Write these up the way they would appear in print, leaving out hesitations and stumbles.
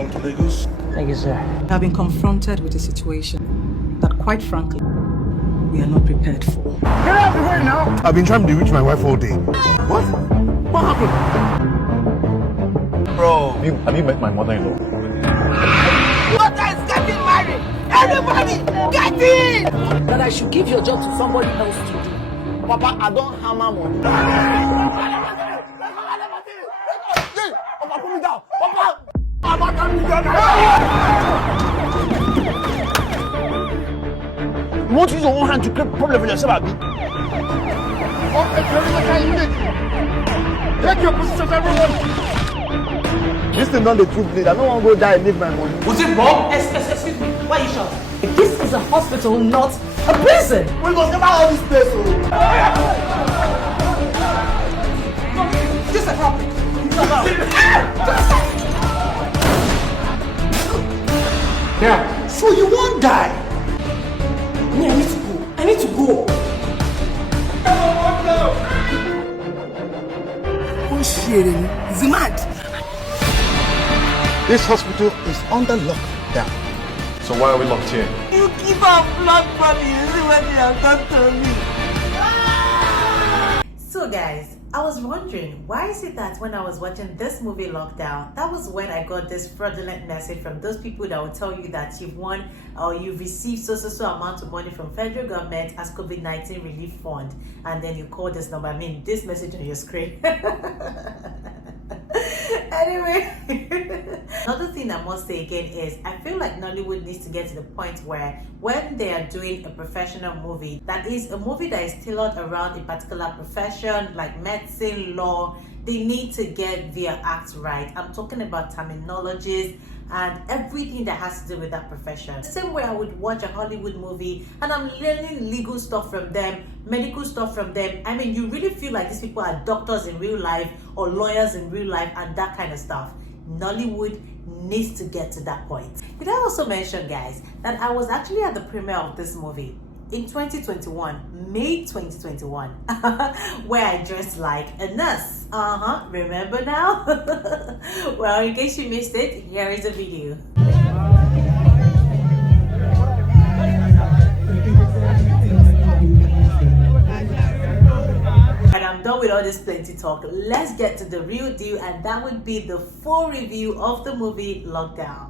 Welcome to Lagos. Thank you, sir. We have been confronted with a situation that, quite frankly, we are not prepared for. Get out of the way now! I've been trying to reach my wife all day. What? What happened? Bro, have you met my mother-in-law? Mother is getting married! Everybody, get in! That I should give your job to somebody else to do. Papa, I don't hammer money. Hey, Papa, put me down! Papa! Papa, calm me down! You want to use your own hand to create problem for yourself, Abi? Take your position, everyone! This thing not the true blade. I don't want to go die and leave my money. Was it wrong? Excuse me. Why are you shouting? This is a hospital, not a prison. We must get out of this place, This is a problem. Yeah. So you won't die. Me, I need to go. I need to go. Oh shit, he's mad. This hospital is under lockdown. So why are we locked here? You keep our blood from you. See what you have done to me. So guys, I was wondering, why is it that when I was watching this movie Lockdown, that was when I got this fraudulent message from those people that will tell you that you've won or you've received so amount of money from federal government as COVID-19 relief fund, and then you call this number. I mean, this message on your screen. Anyway, another thing I must say again is I feel like Nollywood needs to get to the point where when they are doing a professional movie, that is a movie that is tailored around a particular profession like medicine, law, they need to get their act right. I'm talking about terminologies and everything that has to do with that profession. The same way I would watch a Hollywood movie and I'm learning legal stuff from them, medical stuff from them. I mean, you really feel like these people are doctors in real life or lawyers in real life and that kind of stuff. Nollywood needs to get to that point. Did I also mention, guys, that I was actually at the premiere of this movie in 2021, May 2021, where I dressed like a nurse. Remember now? Well, in case you missed it, here is a video. And I'm done with all this plenty talk. Let's get to the real deal, and that would be the full review of the movie Lockdown.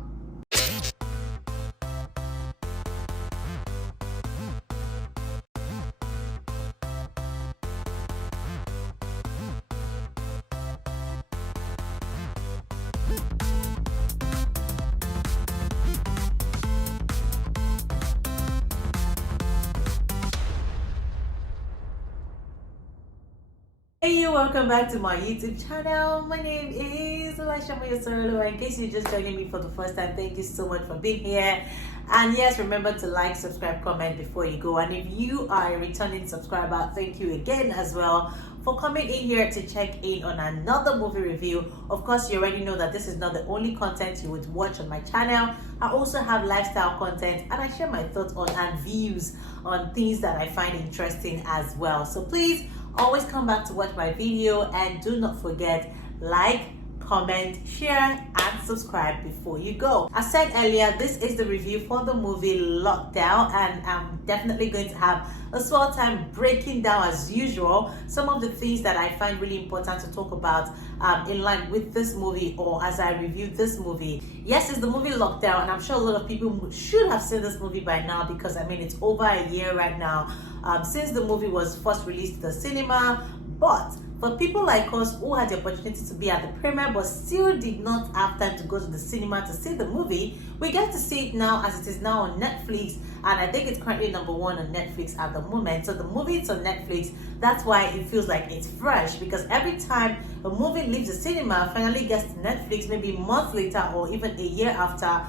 Hey, welcome back to my YouTube channel. My name is Chioma. In case you're just joining me for the first time, thank you so much for being here. And yes, remember to like, subscribe, comment before you go. And if you are a returning subscriber, thank you again as well for coming in here to check in on another movie review. Of course, you already know that this is not the only content you would watch on my channel. I also have lifestyle content and I share my thoughts on and views on things that I find interesting as well. So please always come back to watch my video and do not forget, like, comment, share and subscribe before you go. I said earlier, this is the review for the movie Lockdown, and I'm definitely going to have a small time breaking down, as usual, some of the things that I find really important to talk about in line with this movie, or as I review this movie. Yes, it's the movie Lockdown, and I'm sure a lot of people should have seen this movie by now, because I mean, it's over a year right now since the movie was first released to the cinema. But for people like us who had the opportunity to be at the premiere but still did not have time to go to the cinema to see the movie, we get to see it now as it is now on Netflix, and I think it's currently #1 on Netflix at the moment. So the movie is on Netflix, that's why it feels like it's fresh, because every time a movie leaves the cinema, finally gets to Netflix, maybe a month later or even a year after,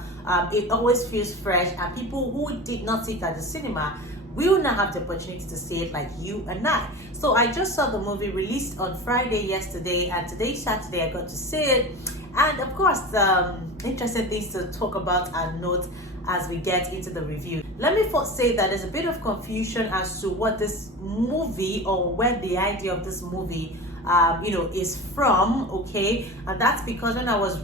it always feels fresh, and people who did not see it at the cinema we will not have the opportunity to see it like you and I. So I just saw the movie released on Friday yesterday, and today Saturday I got to see it. And of course, interesting things to talk about and note as we get into the review. Let me first say that there's a bit of confusion as to what this movie, or where the idea of this movie is from. Okay, and that's because when I was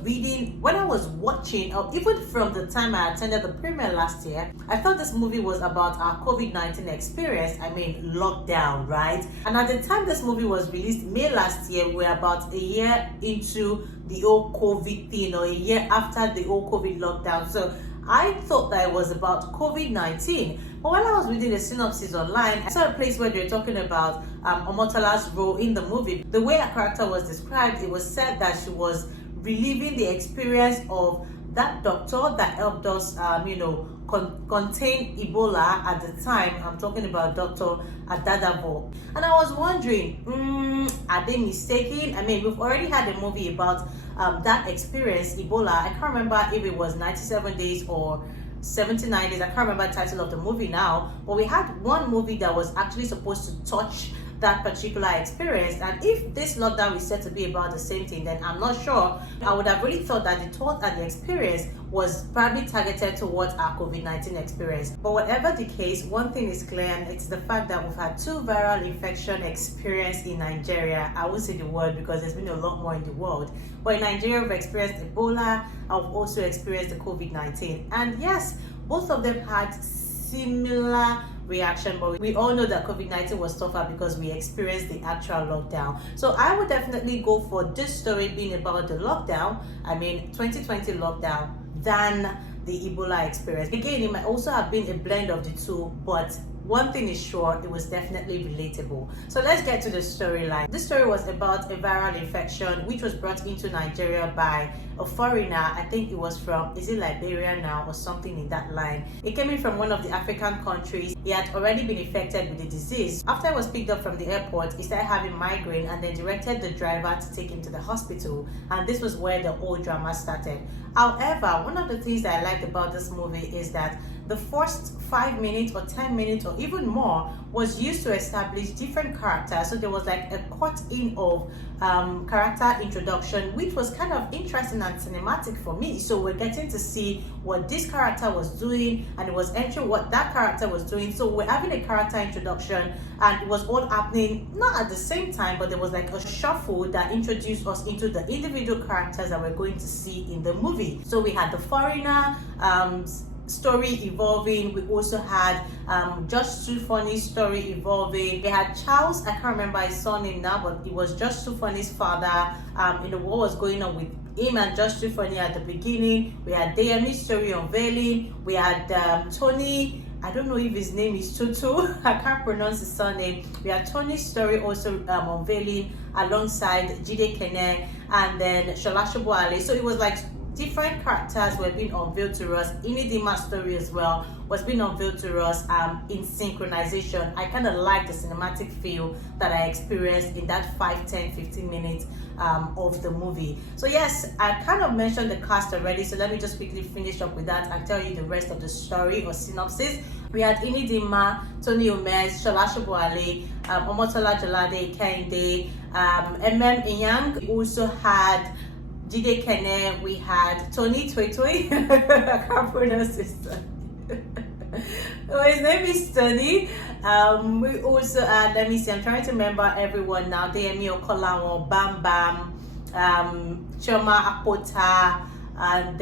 watching, or even from the time I attended the premiere last year, I thought this movie was about our COVID-19 experience. I mean, lockdown, right? And at the time this movie was released, May last year, we're about a year into the old COVID thing, or a year after the old COVID lockdown. So I thought that it was about COVID-19. But while I was reading the synopsis online, I saw a place where they were talking about Omotola's role in the movie. The way her character was described, it was said that she was reliving the experience of that doctor that helped us, contain Ebola at the time. I'm talking about Dr. Adadabo. And I was wondering, are they mistaken? I mean, we've already had a movie about that experience, Ebola. I can't remember if it was 97 days or 79 days. I can't remember the title of the movie now. But we had one movie that was actually supposed to touch that particular experience, and if this lockdown is said to be about the same thing, then I'm not sure. I would have really thought that the thought and the experience was probably targeted towards our COVID-19 experience. But whatever the case, one thing is clear, and it's the fact that we've had 2 viral infection experience in Nigeria. I won't say the word because there's been a lot more in the world, but in Nigeria we've experienced Ebola, and we've also experienced the COVID-19, and yes, both of them had similar reaction, but we all know that COVID-19 was tougher because we experienced the actual lockdown. So I would definitely go for this story being about the lockdown, 2020 lockdown, than the Ebola experience. Again, it might also have been a blend of the two, but one thing is sure, it was definitely relatable. So let's get to the storyline. This story was about a viral infection which was brought into Nigeria by a foreigner. I think it was from, is it Liberia now or something in that line? It came in from one of the African countries. He had already been infected with the disease. After he was picked up from the airport, he started having migraine and then directed the driver to take him to the hospital. And this was where the whole drama started. However, one of the things that I liked about this movie is that the first 5 minutes or 10 minutes or even more was used to establish different characters. So there was like a cut in of character introduction, which was kind of interesting and cinematic for me. So we're getting to see what this character was doing, and it was entering what that character was doing. So we're having a character introduction, and it was all happening not at the same time, but there was like a shuffle that introduced us into the individual characters that we're going to see in the movie. So we had the foreigner story evolving. We also had JOSH2FUNNY story evolving. We had Charles, I can't remember his surname now, but it was JOSH2FUNNY's father. What was going on with him and JOSH2FUNNY at the beginning. We had Deyemi's story unveiling. We had Tony, I don't know if his name is Tutu, I can't pronounce his surname. We had Tony's story also unveiling alongside Jide Kene and then Sholashobo. So it was like different characters were being unveiled to us. Inidima's story as well was being unveiled to us in synchronization. I kind of like the cinematic feel that I experienced in that 5, 10, 15 minutes of the movie. So yes, I kind of mentioned the cast already, so let me just quickly finish up with that and tell you the rest of the story or synopsis. We had Inidima, Tony Omes, Sholashobo, Omotola, Jolade, Kende, Inyang. We also had Jide Kene, we had Tony Toy. I can't pronounce his name. Oh, his name is Tony. We also had, let me see, I'm trying to remember everyone now. Deyemi, Okalanwo, Bam Bam, Chioma, Akpotha, and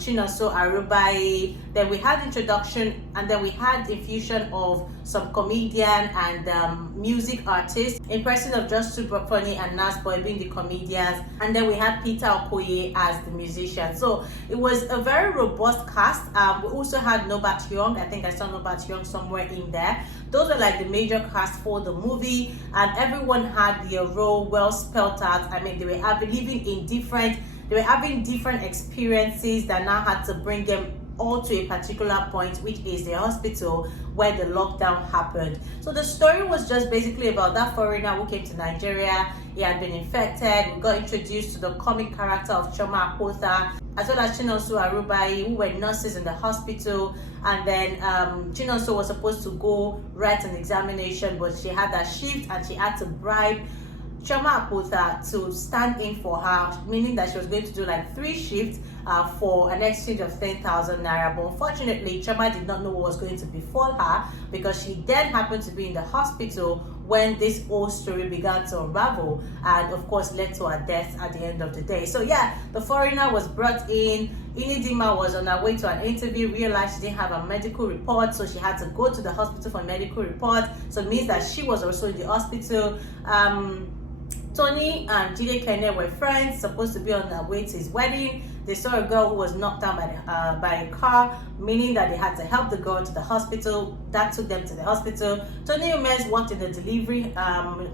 Chinonso Arubai. Then we had introduction, and then we had infusion of some comedian and music artists in person of JOSH2FUNNY and Nas Boy being the comedians, and then we had Peter Okoye as the musician. So it was a very robust cast. We also had Nobat Young. I think I saw Nobat Young somewhere in there. Those were like the major cast for the movie, and everyone had their role well spelled out. I mean, they were having different experiences that now had to bring them all to a particular point, which is the hospital where the lockdown happened. So the story was just basically about that foreigner who came to Nigeria. He had been infected. We got introduced to the comic character of Chioma Akpotha, as well as Chinonso Arubai, who were nurses in the hospital. And then Chinonso was supposed to go write an examination, but she had that shift and she had to bribe Chioma Akpotha to stand in for her, meaning that she was going to do like 3 shifts for an exchange of 10,000 naira. But unfortunately, Chioma did not know what was going to befall her, because she then happened to be in the hospital when this whole story began to unravel and of course led to her death at the end of the day. So yeah, the foreigner was brought in. Inidima was on her way to an interview, realized she didn't have a medical report, so she had to go to the hospital for a medical report. So it means that she was also in the hospital. Tony and Jide Kene were friends, supposed to be on their way to his wedding. They saw a girl who was knocked down by a car, meaning that they had to help the girl to the hospital. That took them to the hospital. Tony Umez worked in the delivery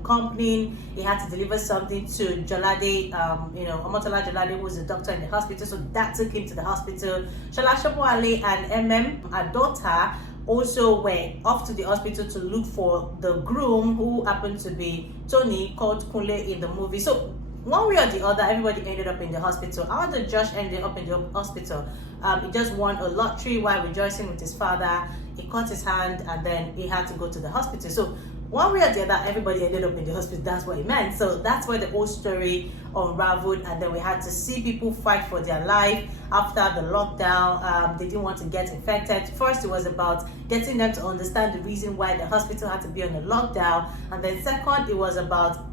company. He had to deliver something to Jolade, Omotola Jolade, who was a doctor in the hospital. So that took him to the hospital. Shola Shopoale and MM, her daughter, also went off to the hospital to look for the groom, who happened to be Tony, called Kunle in the movie. So one way or the other, everybody ended up in the hospital. How did Josh ended up in the hospital? He just won a lottery while rejoicing with his father. He cut his hand and then he had to go to the hospital. So one way or the other, everybody ended up in the hospital. That's what it meant. So that's where the whole story unraveled, and then we had to see people fight for their life after the lockdown. They didn't want to get infected. First, it was about getting them to understand the reason why the hospital had to be on a lockdown, and then second, it was about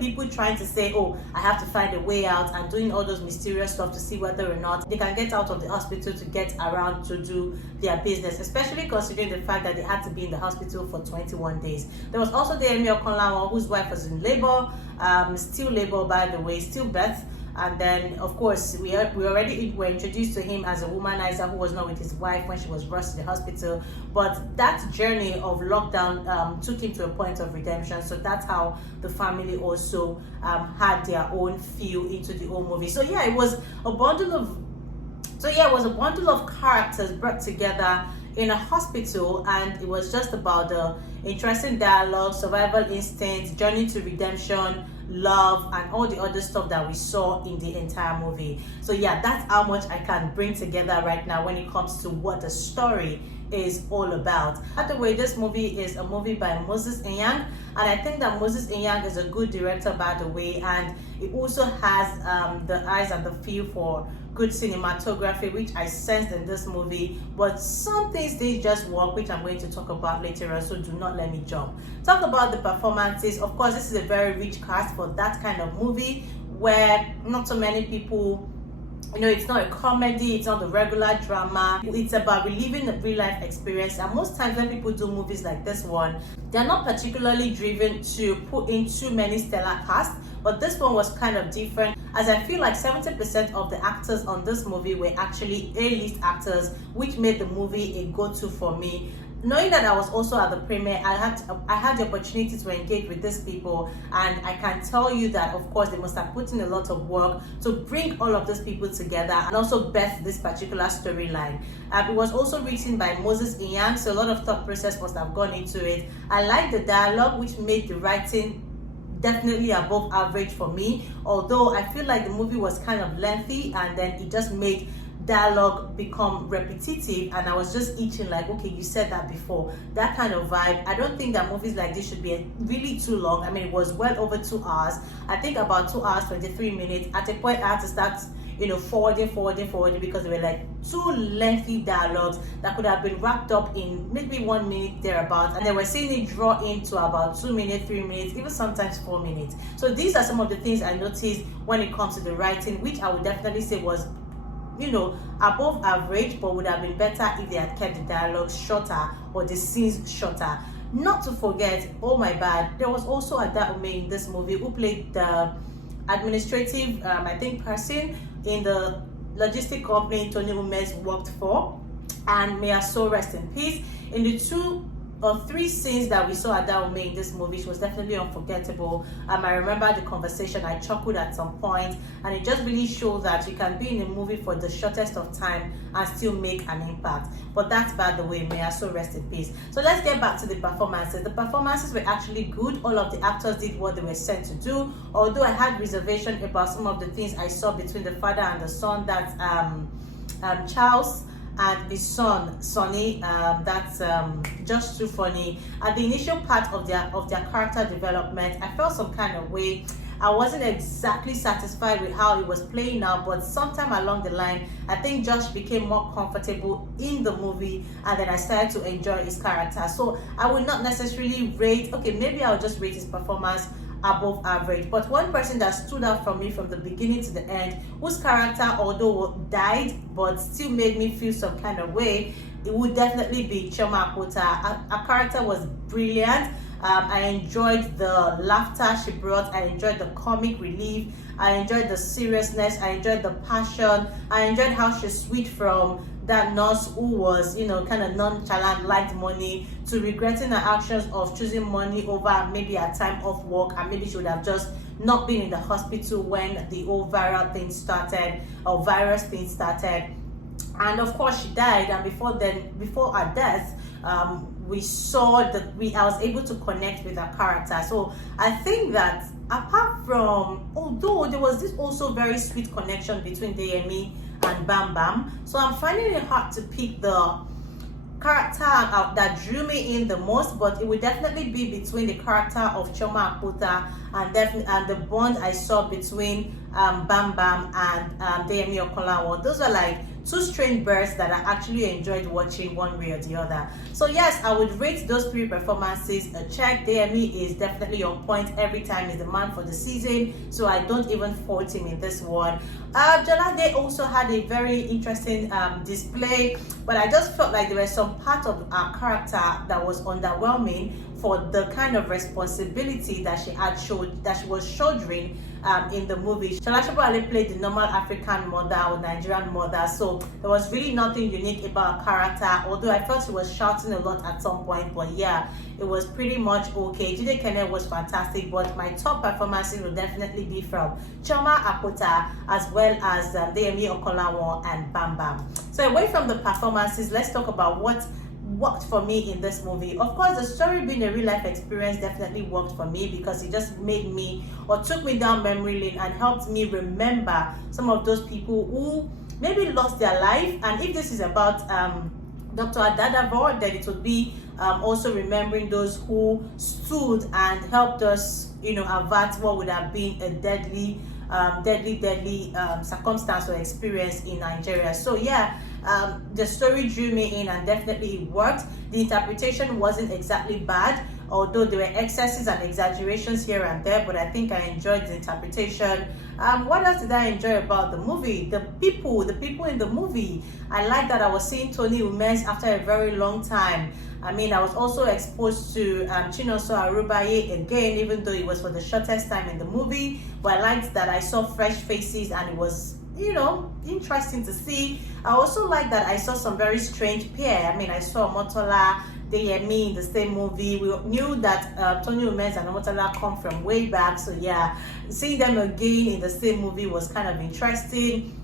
people trying to say, oh, I have to find a way out, and doing all those mysterious stuff to see whether or not they can get out of the hospital to get around to do their business, especially considering the fact that they had to be in the hospital for 21 days. There was also Deyemi Okalanwo, whose wife was in labor, still labor by the way, still birth. And then, of course, we already were introduced to him as a womanizer who was not with his wife when she was rushed to the hospital. But that journey of lockdown took him to a point of redemption. So that's how the family also had their own feel into the whole movie. So yeah, it was a bundle of characters brought together in a hospital, and it was just about the interesting dialogue, survival instinct, journey to redemption, love, and all the other stuff that we saw in the entire movie. So yeah, that's how much I can bring together right now when it comes to what the story is all about. By the way, this movie is a movie by Moses Nyang, and I think that Moses Nyang is a good director, by the way, and it also has the eyes and the feel for good cinematography, which I sensed in this movie. But some things did just work, which I'm going to talk about later on, so do not let me jump. Talk about the performances. Of course, this is a very rich cast for that kind of movie where not so many people, it's not a comedy, it's not a regular drama, it's about reliving the real life experience. And most times when people do movies like this one, they're not particularly driven to put in too many stellar cast, but this one was kind of different, as I feel like 70% of the actors on this movie were actually A-list actors, which made the movie a go-to for me. Knowing that I was also at the premiere, I had the opportunity to engage with these people, and I can tell you that of course they must have put in a lot of work to bring all of these people together and also birth this particular storyline. It was also written by Moses Nyang, so a lot of thought process must have gone into it. I like the dialogue, which made the writing definitely above average for me, although I feel like the movie was kind of lengthy and then it just made dialogue become repetitive, and I was just itching like, okay, you said that before, that kind of vibe. I don't think that movies like this should be really too long. I mean, it was well over 2 hours. I think about 2 hours 23 minutes. At a point I had to start forwarding because they were like too lengthy dialogues that could have been wrapped up in maybe 1 minute thereabouts, and they were seeing it draw into about 2 minutes, 3 minutes, even sometimes 4 minutes. So these are some of the things I noticed when it comes to the writing, which I would definitely say was above average, but would have been better if they had kept the dialogue shorter or the scenes shorter. Not to forget, oh my bad, there was also Deyemi in this movie who played the administrative person in the logistic company Tony Umez worked for, and may her soul rest in peace. In the 2 or 3 scenes that we saw Deyemi in this movie, she was definitely unforgettable. I remember the conversation, I chuckled at some point, and it just really showed that you can be in a movie for the shortest of time and still make an impact. But that's, by the way, may her soul rest in peace. So let's get back to the performances. The performances were actually good. All of the actors did what they were sent to do, although I had reservation about some of the things I saw between the father and the son. That's Charles and his son Sonny, that's JOSH2FUNNY. At the initial part of their character development, I felt some kind of way. I wasn't exactly satisfied with how he was playing out, but sometime along the line, I think Josh became more comfortable in the movie, and then I started to enjoy his character. So I would not necessarily rate, okay, maybe I'll just rate his performance above average. But one person that stood out for me from the beginning to the end, whose character, although died, but still made me feel some kind of way, it would definitely be Chioma Akpotha. Her character was brilliant. I enjoyed the laughter she brought. I enjoyed the comic relief. I enjoyed the seriousness. I enjoyed the passion. I enjoyed how she switched from that nurse who was, kind of nonchalant, liked money, to regretting her actions of choosing money over maybe a time off work, and maybe she would have just not been in the hospital when the whole viral thing started, or virus thing started. And of course she died, and before her death, we saw that I was able to connect with her character. So I think that apart from, although there was this also very sweet connection between Deyemi and Bam Bam, so I'm finding it hard to pick the character that drew me in the most, but it would definitely be between the character of Chioma Akpotha and the bond I saw between Bam Bam and Deyemi Okalanwo. Those are like two strange birds that I actually enjoyed watching one way or the other. So yes, I would rate those three performances a check. Deyemi is definitely on point every time. He's the man for the season, so I don't even fault him in this one. Jolade also had a very interesting display, but I just felt like there was some part of our character that was underwhelming for the kind of responsibility that she was shouldering in the movie. Shola played the normal African mother or Nigerian mother, so there was really nothing unique about her character, although I felt she was shouting a lot at some point. But yeah, it was pretty much okay. Jide Kene was fantastic, but my top performances will definitely be from Chioma Akpotha as well as Deyemi Okalanwo and Bam Bam. So away from the performances, let's talk about what worked for me in this movie. Of course, the story being a real life experience definitely worked for me, because it just made me, or took me down memory lane and helped me remember some of those people who maybe lost their life. And if this is about Dr. Adadavo, then it would be also remembering those who stood and helped us, avert what would have been a deadly circumstance or experience in Nigeria. So yeah, the story drew me in and definitely it worked. The interpretation wasn't exactly bad, although there were excesses and exaggerations here and there, but I think I enjoyed the interpretation. What else did I enjoy about the movie? The people in the movie. I like that I was seeing Tony Umez after a very long time. I mean, I was also exposed to Chinonso Arubaye again, even though it was for the shortest time in the movie. But I liked that I saw fresh faces and it was, interesting to see. I also like that I saw some very strange pair. I mean, I saw Omotola, Deyemi in the same movie. We knew that Tony Umez and Omotola come from way back. So yeah, seeing them again in the same movie was kind of interesting.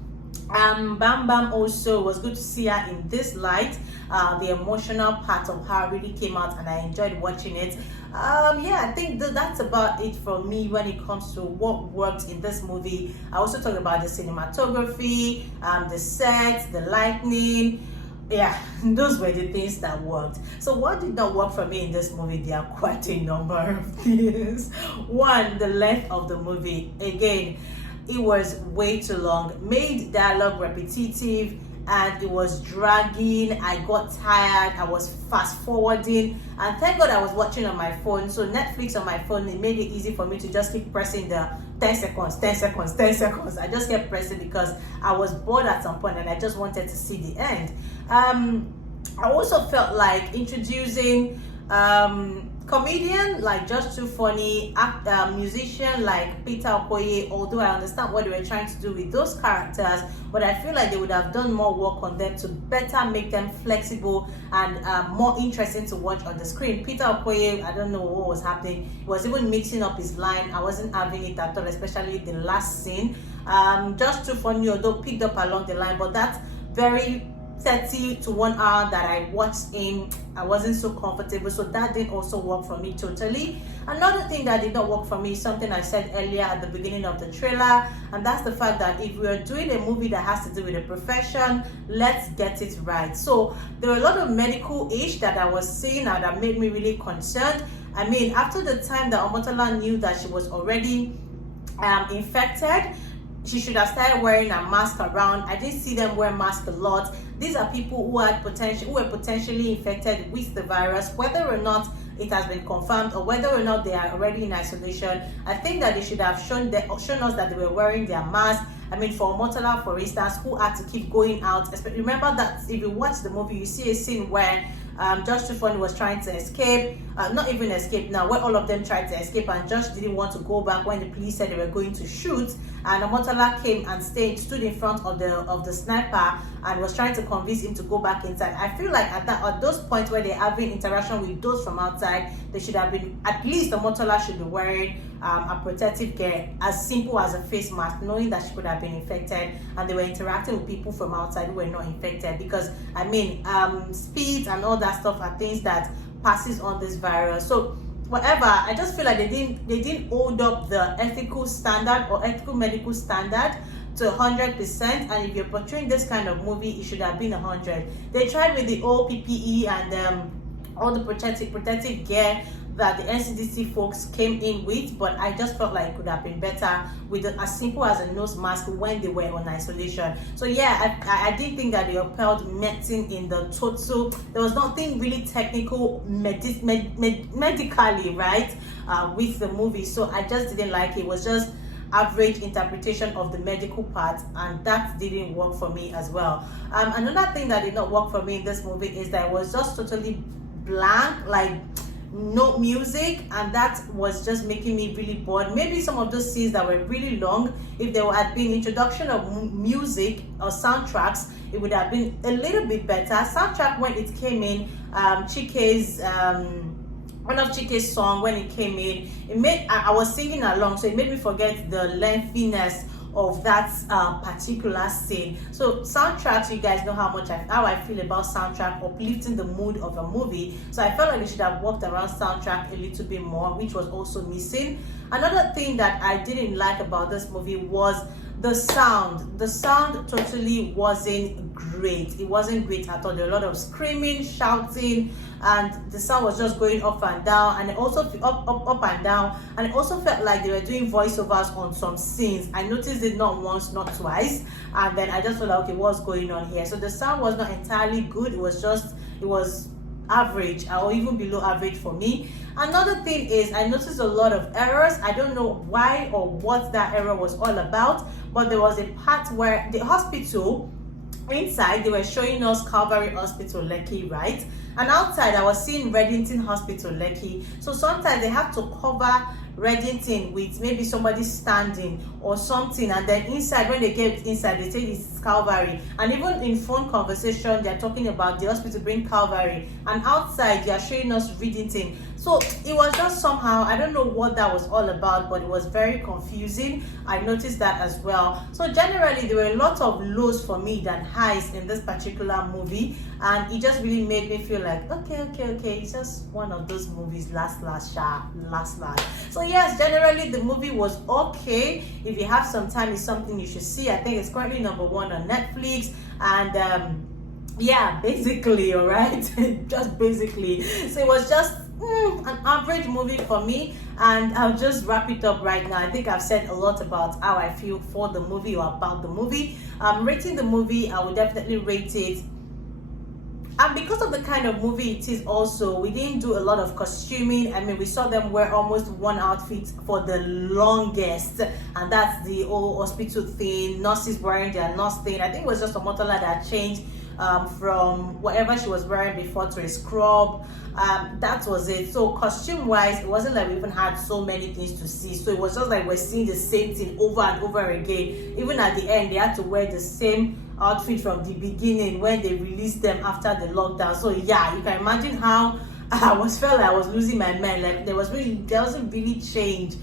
Bam Bam also, was good to see her in this light. The emotional part of her really came out and I enjoyed watching it. Yeah, I think that's about it for me when it comes to what worked in this movie. I also talked about the cinematography, the set, the lighting. Yeah, those were the things that worked. So what did not work for me in this movie? There are quite a number of things. One, the length of the movie. Again, it was way too long, made dialogue repetitive, and it was dragging. I got tired. I was fast forwarding, and thank God I was watching on my phone. So Netflix on my phone, it made it easy for me to just keep pressing the 10 seconds, 10 seconds, 10 seconds. I just kept pressing because I was bored at some point and I just wanted to see the end. I also felt like introducing comedian like JOSH2FUNNY, musician like Peter Okoye, although I understand what they were trying to do with those characters, but I feel like they would have done more work on them to better make them flexible and more interesting to watch on the screen. Peter Okoye, I don't know what was happening. He was even mixing up his line. I wasn't having it at all, especially the last scene. JOSH2FUNNY, although picked up along the line, but that's very 30 to 1 hour that I watched in, I wasn't so comfortable, so that didn't also work for me totally. Another thing that did not work for me is something I said earlier at the beginning of the trailer, and that's the fact that if we are doing a movie that has to do with a profession, let's get it right. So there were a lot of medical age that I was seeing and that made me really concerned. I mean, after the time that Omotola knew that she was already infected, she should have started wearing a mask around. I didn't see them wear masks a lot. These are people who were potentially infected with the virus, whether or not it has been confirmed or whether or not they are already in isolation. I think that they should have shown us that they were wearing their mask. I mean, for Omotola, for instance, who had to keep going out. Remember that if you watch the movie, you see a scene where JOSH2FUNNY was trying to escape, not even escape now, where all of them tried to escape and Josh didn't want to go back when the police said they were going to shoot, and Omotola came and stood in front of the sniper and was trying to convince him to go back inside. I feel like at those points where they're having interaction with those from outside, they should have been, at least Omotola should be wearing a protective gear as simple as a face mask, knowing that she could have been infected, and they were interacting with people from outside who were not infected, because I mean speed and all that stuff are things that passes on this virus. So whatever, I just feel like they didn't hold up the ethical standard or ethical medical standard to 100%, and if you're portraying this kind of movie, it should have been 100. They tried with the old PPE and all the protective gear that the NCDC folks came in with, but I just felt like it could have been better with as simple as a nose mask when they were on isolation. So yeah, I did think that they upheld medicine in the total. There was nothing really technical medically, right, with the movie. So I just didn't like it. It was just average interpretation of the medical part, and that didn't work for me as well. Another thing that did not work for me in this movie is that it was just totally blank, like no music, and that was just making me really bored. Maybe some of those scenes that were really long, if there had been introduction of music or soundtracks, it would have been a little bit better. Soundtrack, when it came in, Chike's one of Chike's song, when it came in, it made I was singing along, so it made me forget the lengthiness of that particular scene. So soundtracks, you guys know how I feel about soundtrack uplifting the mood of a movie. So I felt like they should have worked around soundtrack a little bit more, which was also missing. Another thing that I didn't like about this movie was the sound. The sound totally wasn't great. It wasn't great at all. There were a lot of screaming, shouting, and the sound was just going up and down, and it also up and down, and it also felt like they were doing voiceovers on some scenes. I noticed it not once, not twice, and then I just thought, okay, what's going on here? So the sound was not entirely good. It was average or even below average for me. Another thing is, I noticed a lot of errors. I don't know why or what that error was all about, but there was a part where the hospital inside, they were showing us Calvary Hospital Lekki, right? And outside, I was seeing Reddington Hospital Lekki. So sometimes they have to cover Reddington with maybe somebody standing or something, and then inside, when they get inside, they say it's Calvary. And even in phone conversation, they're talking about the hospital being Calvary, and outside they are showing us Reddington. So it was just somehow, I don't know what that was all about, but it was very confusing. I noticed that as well. So generally, there were a lot of lows for me than highs in this particular movie, and it just really made me feel like, okay, it's just one of those movies, last. So yes, generally the movie was okay. If you have some time, it's something you should see. I think it's currently #1 on Netflix, and yeah, basically, all right, just basically. So it was just an average movie for me, and I'll just wrap it up right now. I think I've said a lot about how I feel for the movie or about the movie. Rating the movie, I would definitely rate it. And because of the kind of movie it is also, we didn't do a lot of costuming. I mean, we saw them wear almost one outfit for the longest, and that's the old hospital thing, nurses wearing their nurse thing. I think it was just Omotola that changed from whatever she was wearing before to a scrub. That was it. So costume wise, it wasn't like we even had so many things to see. So it was just like we're seeing the same thing over and over again. Even at the end, they had to wear the same outfit from the beginning when they released them after the lockdown. So yeah, you can imagine how I felt like I was losing my mind. Like there wasn't really change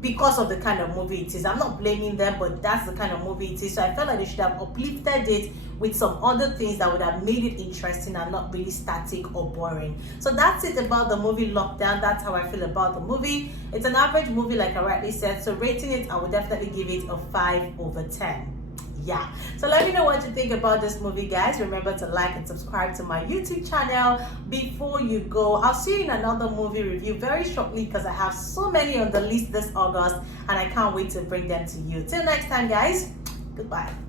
because of the kind of movie it is. I'm not blaming them, but that's the kind of movie it is. So I felt like they should have uplifted it with some other things that would have made it interesting and not really static or boring. So that's it about the movie Lockdown. That's how I feel about the movie. It's an average movie, like I rightly said. So rating it, I would definitely give it a 5/10. yeah. So let me know what you think about this movie, guys. Remember to like and subscribe to my YouTube channel before you go. I'll see you in another movie review very shortly because I have so many on the list this August and I can't wait to bring them to you. Till next time, guys. Goodbye.